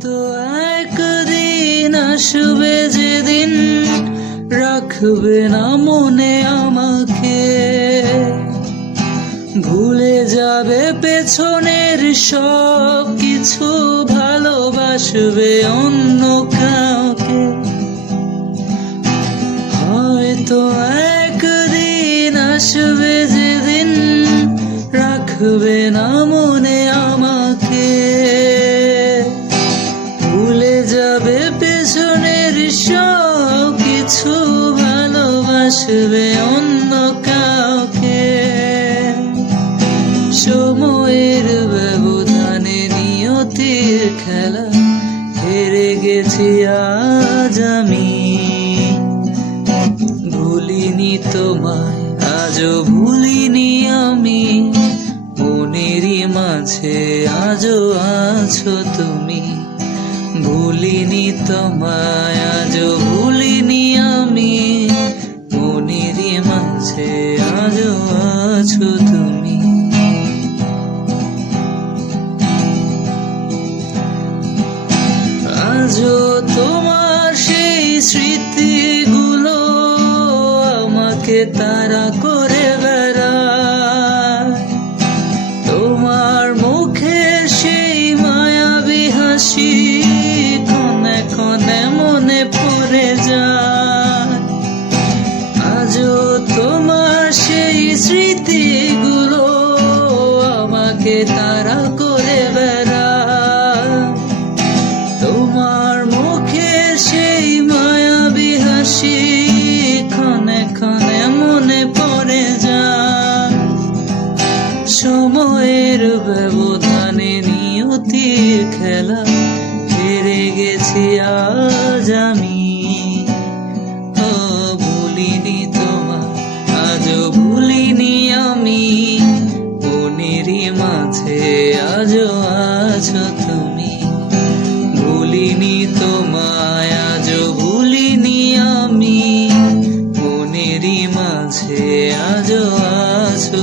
হয়তো একদিন আসবে যেদিন রাখবে না মনে আমাকে, ভুলে যাবে পেছনের সব কিছু, ভালোবাসবে অন্য কাউকে। হয়তো একদিন আসবে যেদিন রাখবে না মনে আমাকে, ভুলে যাবে পেছনের সব কিছু, ভালোবাসবে অন্য কাউকে। সময়ের ব্যবধানে নিয়তির খেলা হেরে গেছি আজ আমি, ভুলিনি তোমায় আজও ভুলিনি আমি, মনেরই মাঝে আজও আছো তুমি। ভুলিনি তোমায় আজও ভুলিনি আমি, মনেরই মাঝে আজও আছো তুমি। আজও তোমার সেই স্মৃতিগুলো আমাকে তাড়া করে বেড়ায়, তোমার মুখে সেই মায়াবী হাসি ক্ষণে ক্ষণে মনে পড়ে যায়। আজও তোমার সেই স্মৃতিগুলো আমাকে তাড়া করে বেড়ায়, তোমার মুখে সেই মায়াবী হাসি ক্ষণে ক্ষণে মনে পড়ে যায়। সময়ের ব্যবধানে নিয়তির খেলা হেরে গেছি আজ আমি, ভুলিনি তোমায় আজও ভুলিনি আমি, মনেরই মাঝে আজও আছো তুমি। ভুলিনি তোমায় আজও ভুলিনি আমি, মনেরই মাঝে আজও আছো